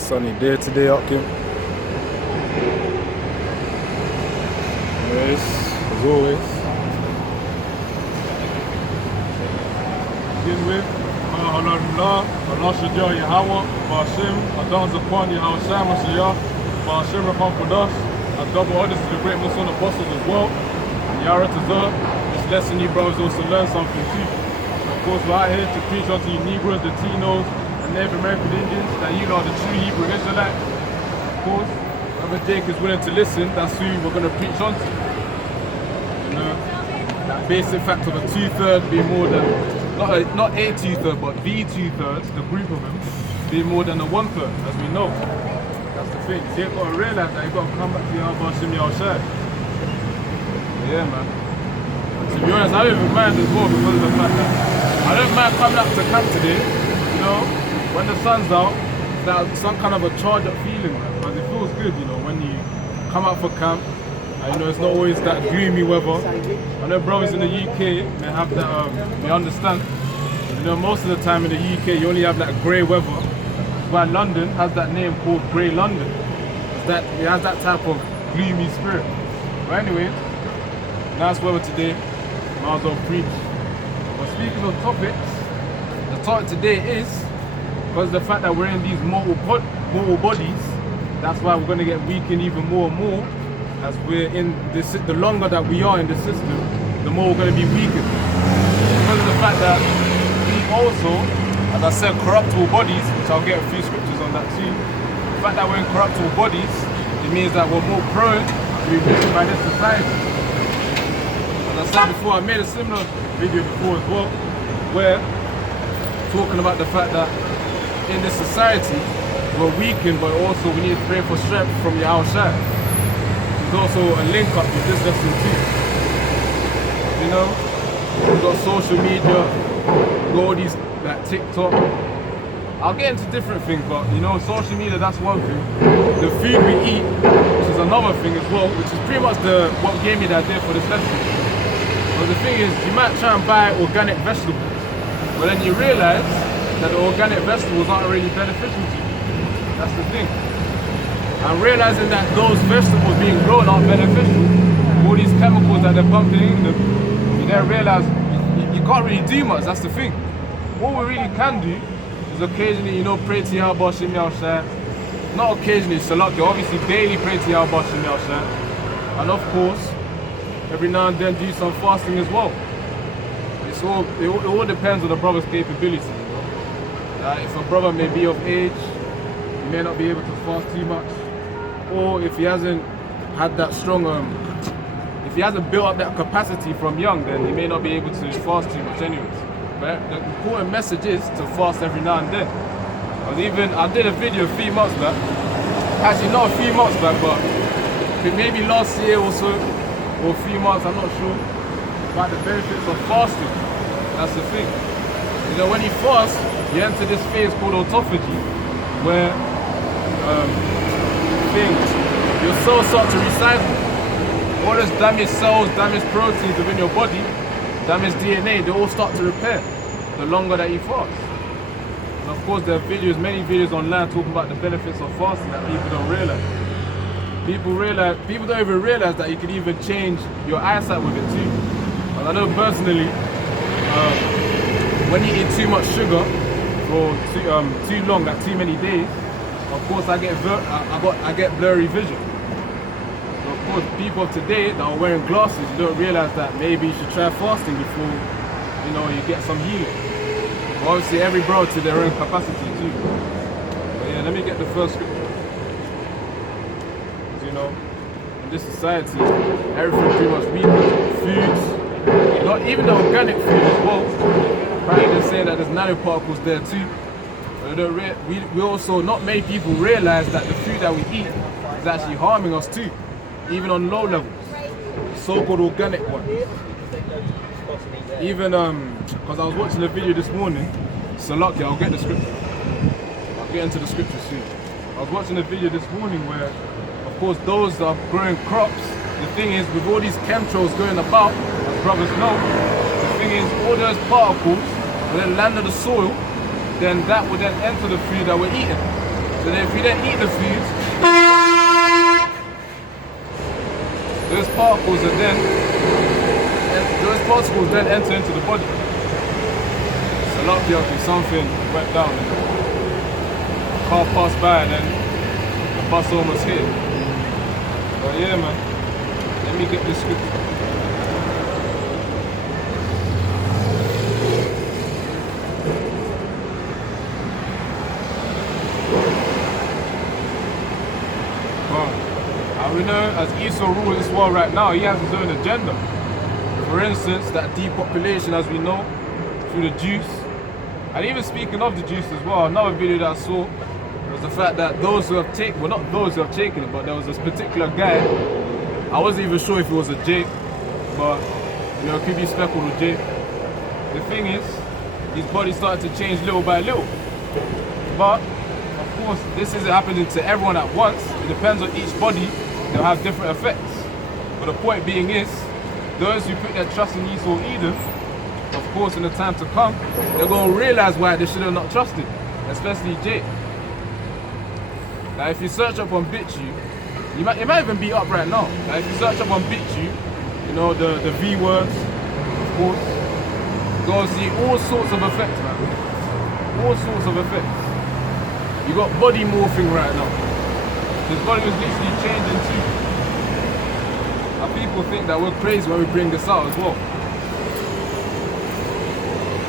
Sunny day today, Akim. Anyways, as always. Begin with Alhamdulillah, Allah Shajah Yahweh, Ba'ashim, Adon Zakwan Yahweh Sham, Shajah, Ba'ashim Rahman Qudas, a double orders to the great Muslim apostles as well. Yara Tazar, this lesson you brothers also learn something too. Of course, we're out here to preach unto you Negroes, Latinos, and Native American Indians that you are the true Hebrew Israelite. Of course, whoever Jake is willing to listen, that's who we're going to preach unto. You know, that basic fact of a 2/3 being more than, not a 2/3, but the 2/3, the group of them, being more than a 1/3, as we know. That's the thing. So you've got to realize that you've got to come back to your Ba'ashim Yahushua. Yeah, man. To be honest, I don't even mind as well because of the fact that I don't mind coming up to camp today, you know, when the sun's out, that's some kind of a charged up feeling, man, because it feels good, you know, when you come out for camp, and, you know, it's not always that gloomy weather. I know brothers in the UK may have that, they understand, you know, most of the time in the UK you only have that grey weather, while London has that name called Grey London. It has that type of gloomy spirit. But anyway, nice weather today, might as well preach. But speaking of topics, the topic today is, because of the fact that we're in these mortal bodies, that's why we're going to get weakened even more and more, as we're in this, the longer that we are in the system, the more we're going to be weakened. Because of the fact that we also, as I said, corruptible bodies, which I'll get a few scriptures on that too, the fact that we're in corruptible bodies, it means that we're more prone to be weakened by this society. As I said before, I made a similar video before as well, where talking about the fact that in this society we're weakened, but also we need to pray for strength from Yahushua. There's also a link up with this lesson too. You know, we've got social media, we've got all these like TikTok. I'll get into different things, but you know, social media, that's one thing. The food we eat, which is another thing as well, which is pretty much what gave me the idea for this lesson. But the thing is, you might try and buy organic vegetables, but then you realize that the organic vegetables aren't really beneficial to you. That's the thing. And realizing that those vegetables being grown aren't beneficial, all these chemicals that they're pumping in them, you then realize you can't really do much. That's the thing. What we really can do is occasionally, you know, pray to Yahweh Ba'ashim Yahushua. Not occasionally, Salaki, obviously daily pray to Yahweh Ba'ashim Yahushua. And of course, every now and then do some fasting as well. It all depends on the brother's capability. You know? If a brother may be of age, he may not be able to fast too much. Or if he hasn't had that strong, if he hasn't built up that capacity from young, then he may not be able to fast too much anyways. But the important message is to fast every now and then. I did a video a few months back, actually not a few months back, but maybe last year or so, or a few months, I'm not sure, about the benefits of fasting. That's the thing. You know, when you fast, you enter this phase called autophagy, where your cells start to recycle. All those damaged cells, damaged proteins within your body, damaged DNA, they all start to repair the longer that you fast. And of course, there are many videos online talking about the benefits of fasting that people don't realize. People don't even realize that you can even change your eyesight with it too. And I know personally, when you eat too much sugar for too long, like too many days, of course I get blurry vision. So of course, people of today that are wearing glasses, you don't realize that maybe you should try fasting before, you know, you get some healing. But obviously, every bro to their own capacity too. But yeah, let me get the first scripture. You know, in this society, everything pretty much weakens. Foods, not even the organic food as well. Apparently they're saying that there's nanoparticles there too. But we also, not many people realize that the food that we eat is actually harming us too, even on low levels, so-called organic ones. Even, because I was watching a video this morning, so lucky, I'll get the scripture. I'll get into the scripture soon. I was watching a video this morning where, of course, those that are growing crops, the thing is, with all these chemtrails going about, as brothers know, the thing is, all those particles will then land on the soil, then that will then enter the food that we're eating. So then if you then eat the foods, those particles then enter into the body. So luckily something went down and the car passed by and then the bus almost hit. But yeah, man, let me get this scripture. And we know as Esau rules this world right now, he has his own agenda. For instance, that depopulation, as we know, through the juice. And even speaking of the juice as well, another video that I saw was the fact that those who have taken, well, not those who have taken it, but there was this particular guy, I wasn't even sure if it was a Jake, but you know, it could be speckled with Jake. The thing is, his body started to change little by little. But of course, this isn't happening to everyone at once. It depends on each body. They'll have different effects. But the point being is, those who put their trust in Esau Edom, of course, in the time to come, they're going to realize why they should have not trusted, especially Jake. Now, if you search up on BitChute, it might even be up right now. Now, if you search up on BitChute, you know, the V words, of course, you're going to see all sorts of effects, man. All sorts of effects. You got body morphing right now. His body was literally changing too. And people think that we're crazy when we bring this out as well.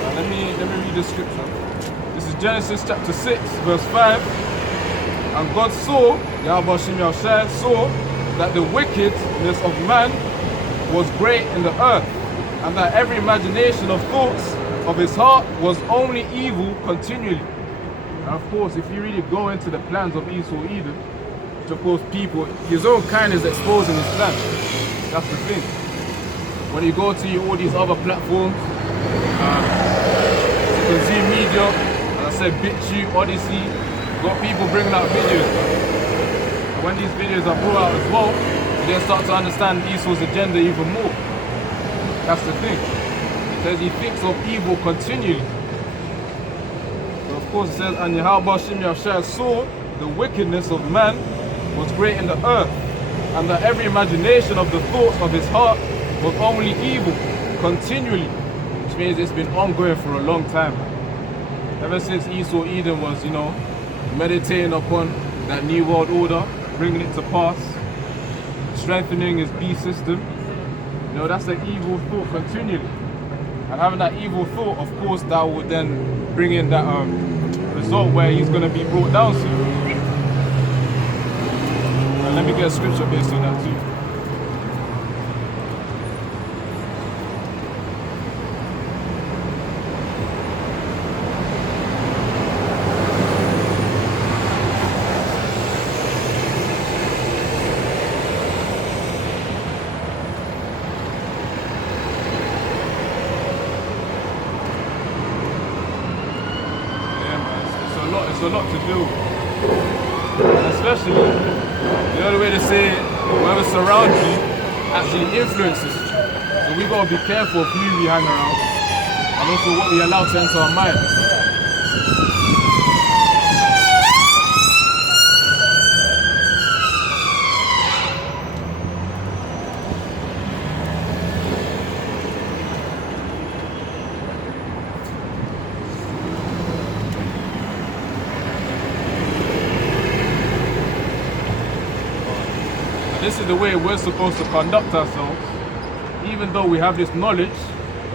Now let me read the scripture. This is Genesis chapter 6, verse 5. And God saw, Yahweh saw that the wickedness of man was great in the earth, and that every imagination of thoughts of his heart was only evil continually. And of course, if you really go into the plans of Esau Edom, which of course people, his own kind is exposing his plans. That's the thing. When you go to all these other platforms, to consume media, as I said, BitChute, Odyssey, you've got people bringing out videos. And when these videos are brought out as well, you then start to understand Esau's agenda even more. That's the thing. It says he thinks of evil continually. Of course it says, and Yahweh saw the wickedness of man was great in the earth, and that every imagination of the thoughts of his heart was only evil continually, which means it's been ongoing for a long time. Ever since Esau Edom was, you know, meditating upon that new world order, bringing it to pass, strengthening his beast system, you know, that's the evil thought continually. And having that evil thought, of course, that would then bring in that result where he's going to be brought down to. And let me get a scripture based on that too. It's a lot to do, and especially the only way to say it, whoever surrounds you actually influences you. So we gotta be careful of who we hang around and also what we allow to enter our minds. This is the way we're supposed to conduct ourselves, even though we have this knowledge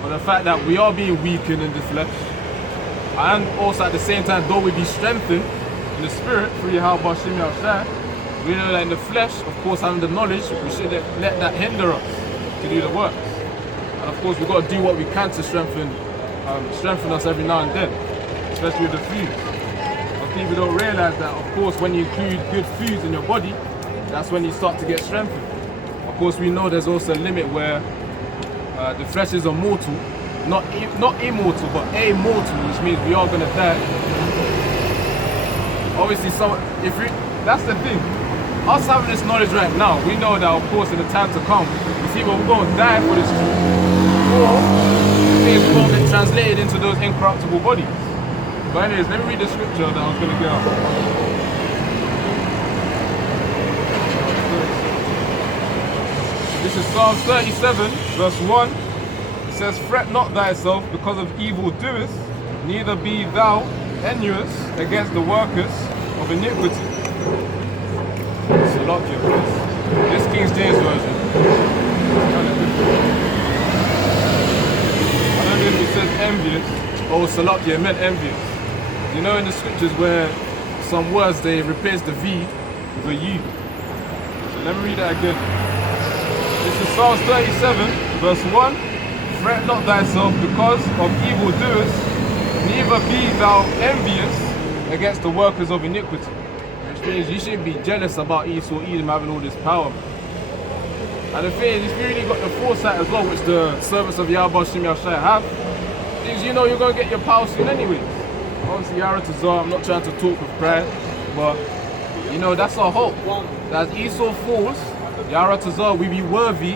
of the fact that we are being weakened in the flesh, and also at the same time, though we be strengthened in the spirit through Yahweh Shemi Al-Shai, we know that in the flesh, of course, having the knowledge, we should let that hinder us to do the work. And of course, we've got to do what we can to strengthen us every now and then, especially with the food. But people don't realize that, of course, when you include good foods in your body, that's when you start to get strengthened. Of course, we know there's also a limit where the flesh is immortal, not immortal, but amortal, which means we are going to die. Obviously, that's the thing. Us having this knowledge right now, we know that, of course, in the time to come, it's either we're going to die for this truth, or things we're going to get translated into those incorruptible bodies. But anyways, let me read the scripture that I was going to get out. This is Psalms 37, verse 1. It says, "Fret not thyself because of evildoers, neither be thou envious against the workers of iniquity." Salakia, please. This King James version. Kind of different. I don't know if it says envious. Oh, Salakia, it meant envious. You know in the scriptures where some words they replace the V with a U. So let me read that again. This is Psalms 37, verse 1. "Fret not thyself because of evildoers, neither be thou envious against the workers of iniquity." Which means you shouldn't be jealous about Esau, Edom having all this power. And the thing is, if you really got the foresight as well, which the servants of Yahweh Shem Yahshai have, things you know you're going to get your power soon anyway. Obviously, Yaratazar, I'm not trying to talk with pride, but you know, that's our hope. That as Esau falls, Yaratazar will be worthy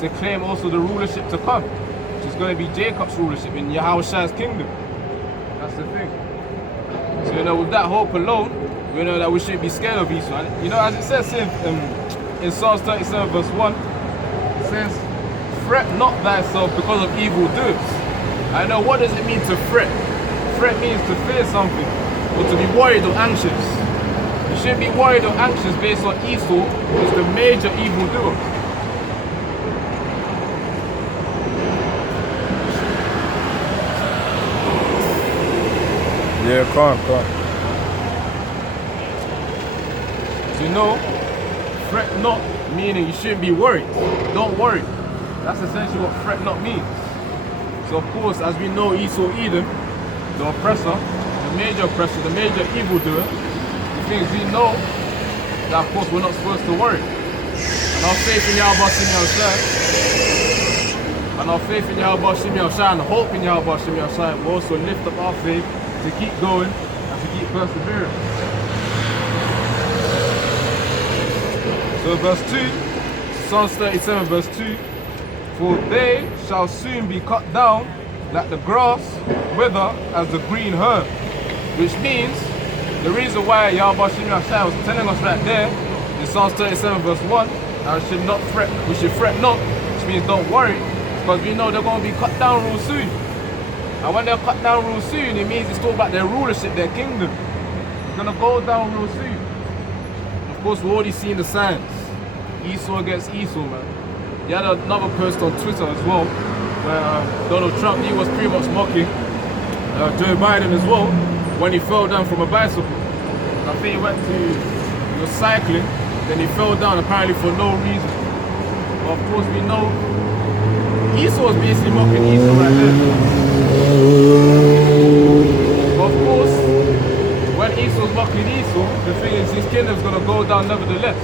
to claim also the rulership to come, which is going to be Jacob's rulership in Yahushai's kingdom. That's the thing. So, you know, with that hope alone, we know that we shouldn't be scared of Esau. And, you know, as it says in Psalms 37, verse 1, it says, "Fret not thyself because of evildoers." I know, what does it mean to fret? Fret means to fear something, or to be worried or anxious. You shouldn't be worried or anxious based on Esau, who is the major evildoer. Yeah, calm. So you know, fret not meaning you shouldn't be worried. Don't worry. That's essentially what fret not means. So of course, as we know, Esau, Edom, the oppressor, the major evildoer, the things we know that of course we're not supposed to worry. And our faith in Yahweh Shem Yahshai, and hope in Yahweh Shem Yahshai will also lift up our faith to keep going and to keep persevering. So verse 2, Psalms 37 verse 2, "For they shall soon be cut down like the grass, wither as the green herb." Which means, the reason why Yahweh Shem Yahshai was telling us right there, in Psalms 37 verse 1, that we should fret not, which means don't worry, because we know they're going to be cut down real soon. And when they're cut down real soon, it means it's all about their rulership, their kingdom. It's going to go down real soon. Of course, we're already seeing the signs. Esau against Esau, man. You had another post on Twitter as well, where Donald Trump, he was pretty much mocking Joe Biden as well, when he fell down from a bicycle. I think he was cycling, then he fell down apparently for no reason. But of course we know Esau was basically mocking Esau right there. But of course, when Esau's mocking Esau, the thing is his kingdom's gonna go down nevertheless.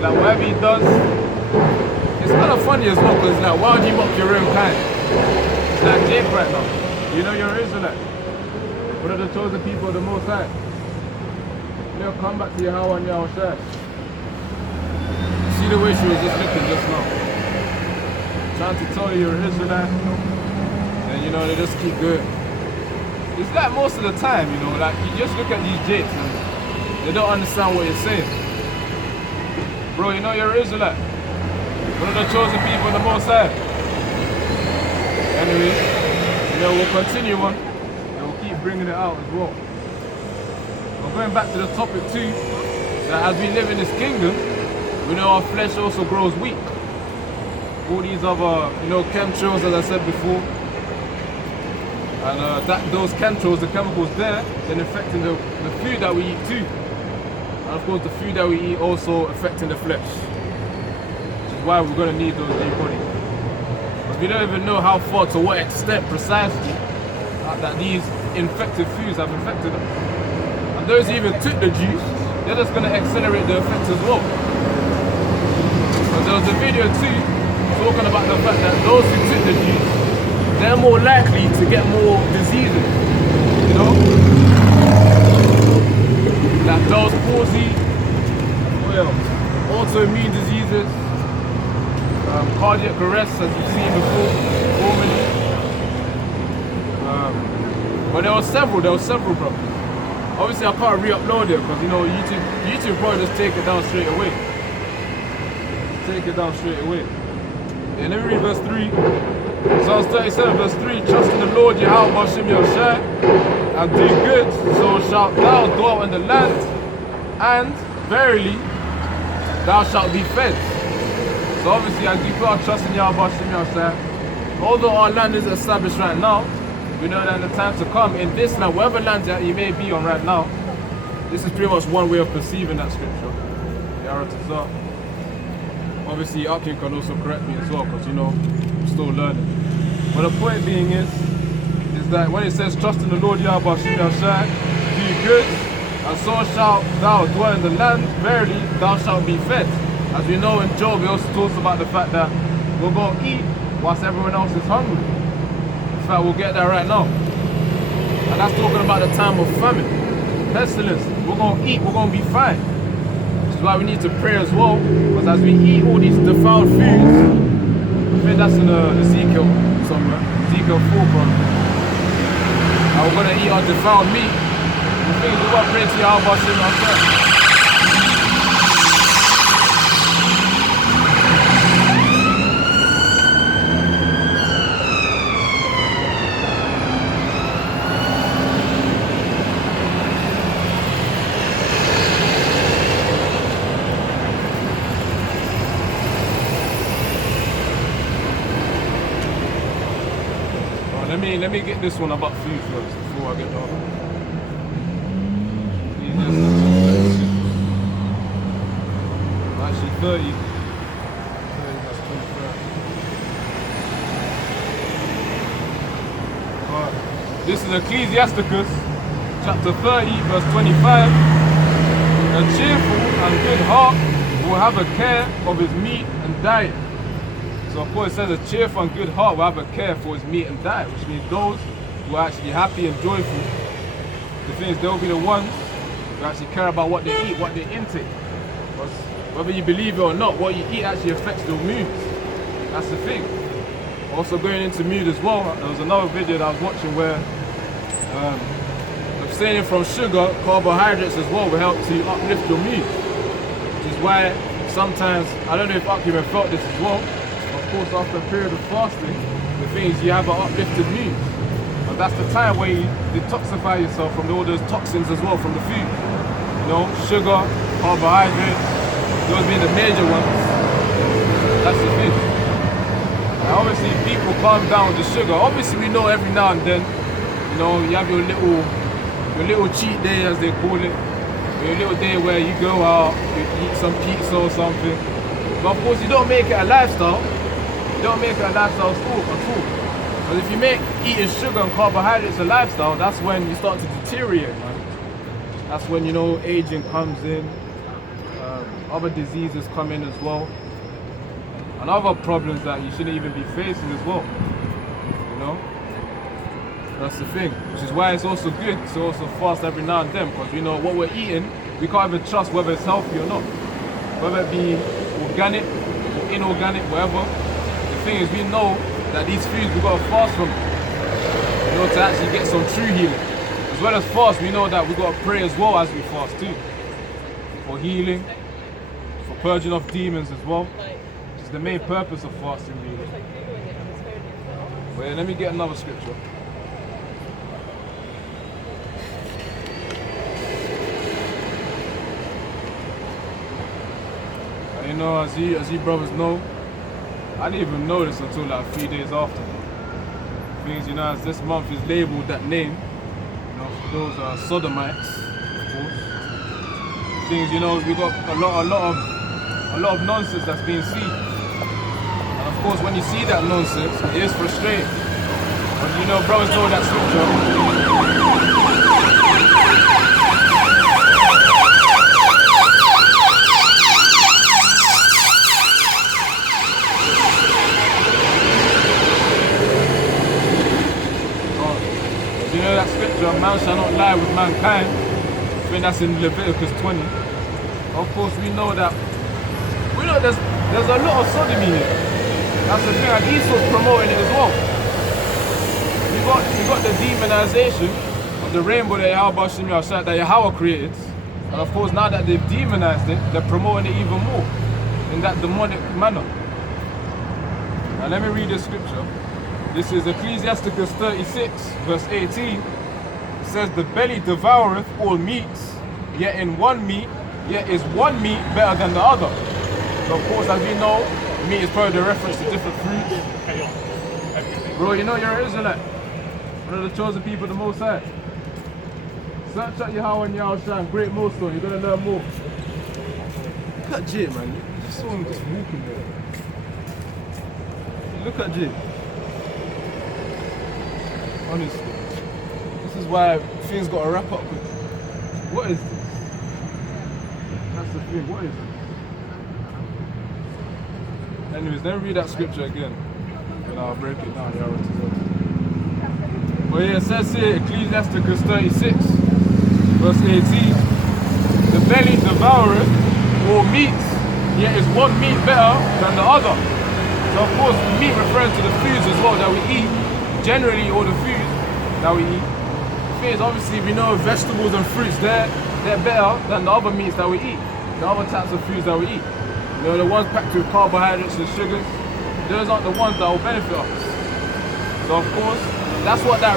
Like whatever he does, it's kind of funny as well, because like, why would you mock your own kind? It's like Jake right now. You know you're an Israelite, one of the chosen people of the Most High. You know, come back to Yahweh and Yahushua. See the way she was just looking just now, trying to tell you you're an Israelite, and you know they just keep going. It's like most of the time, you know, like you just look at these Jakes and they don't understand what you're saying. Bro, you know you're an Israelite, one of the chosen people of the Most High. Anyway, you know, we'll continue on and we'll keep bringing it out as well. But going back to the topic too, that as we live in this kingdom, we know our flesh also grows weak. All these other, you know, chemtrails, as I said before, and those chemtrails, the chemicals there, then affecting the food that we eat too. And of course the food that we eat also affecting the flesh, which is why we're going to need those new bodies. Because we don't even know how far, to what extent precisely, that these infected foods have infected us. And those who even took the juice, they're just going to accelerate the effects as well. So there was a video too, talking about the fact that those who took the juice, they're more likely to get more diseases, you know? Like Bell's palsy, autoimmune diseases, cardiac arrest, as you've seen before, formerly. But there were several, bro. Obviously I can't re-upload it because, you know, YouTube probably just take it down straight away. take it down straight away. And let me read verse 3. Psalms 37 verse 3. Trust in the Lord Yahweh Bashim Yahushai and do good, so shalt thou dwell in the land, and verily thou shalt be fed. So obviously as we put our trust in Yahweh Bashim Yahushai, although our land is established right now, we know that in the time to come, in this land, whatever land that you may be on right now, this is pretty much one way of perceiving that scripture. Obviously, Akim can also correct me as well, because I'm still learning. But the point being is that when it says trust in the Lord Yahweh Bashim Yahushai, do good, and so shalt thou dwell in the land, verily thou shalt be fed. As we know in Job, he also talks about the fact that we'll go eat whilst everyone else is hungry. In fact, we'll get there right now. And that's talking about the time of famine, pestilence. We're going to eat, we're going to be fine. Which is why we need to pray as well, because as we eat all these defiled foods, I think that's in Ezekiel somewhere, Ezekiel 4 probably. And we're going to eat our defiled meat. The thing is, we're going to pray to Yahweh Bashim Yahushai. Let me get this one about food first before I get the other one. Actually 30. That's 25. Alright. This is Ecclesiasticus chapter 30 verse 25. A cheerful and good heart will have a care of his meat and diet. So of course it says a cheerful and good heart will have a care for his meat and diet, which means those who are actually happy and joyful, the thing is they'll be the ones who actually care about what they eat, what they intake. Because whether you believe it or not, what you eat actually affects your mood. That's the thing. Also going into mood as well, there was another video that I was watching where abstaining from sugar, carbohydrates as well will help to uplift your mood. Which is why sometimes, I don't know if Akim felt this as well, of course after a period of fasting, the thing is you have an uplifted mood. And that's the time where you detoxify yourself from all those toxins as well from the food. Sugar, carbohydrates, those being the major ones. That's the thing. And obviously people calm down with the sugar. Obviously we know every now and then, you have your little cheat day as they call it. Your little day where you go out, you eat some pizza or something. But of course you don't make it a lifestyle. Don't make it a lifestyle at all. But if you make eating sugar and carbohydrates a lifestyle, that's when you start to deteriorate, man. That's when aging comes in, other diseases come in as well, and other problems that you shouldn't even be facing as well. That's the thing. Which is why it's also good to also fast every now and then, because we know what we're eating, we can't even trust whether it's healthy or not. Whether it be organic or inorganic, whatever. The thing is, we know that these foods we've got to fast from to actually get some true healing. As well as fast, we know that we've got to pray as well as we fast too. For healing, for purging off demons as well. Which is the main purpose of fasting really. But yeah, let me get another scripture. And as you brothers know, I didn't even know this until like a few days after. Things, as this month is labelled that name, for those sodomites, of course. Things, we got a lot of nonsense that's being seen. And of course, when you see that nonsense, it is frustrating. But brothers know that scripture. That scripture, man shall not lie with mankind. I think that's in Leviticus 20. Of course, we know there's a lot of sodomy here. That's the thing, and Esau's promoting it as well. You got the demonization of the rainbow that Yahweh created. And of course, now that they've demonized it, they're promoting it even more. in that demonic manner. Now let me read this scripture. This is Ecclesiasticus 36 verse 18. It says, the belly devoureth all meats, yet is one meat better than the other. So of course, as we know, meat is probably a reference to different fruits. Bro, you know you're an Israelite. One of the chosen people of the Most High. Search out Yahweh and Yahushua, great millstone, you're gonna learn more. Look at Jay, man. You just saw him just walking there. Look at Jay. Honestly. This is why things gotta wrap up quick. What is this? That's the thing, what is this? Anyways, let me read that scripture again. And I'll break it down. But yeah, it says here, Ecclesiasticus 36, verse 18. The belly devoureth all meats, yet is one meat better than the other. So of course, meat refers to the foods as well that we eat. Generally, all the foods that we eat. The thing is, obviously, we know vegetables and fruits, they're better than the other meats that we eat. The other types of foods that we eat. You know, the ones packed with carbohydrates and sugars, those aren't the ones that will benefit us. So of course, that's what that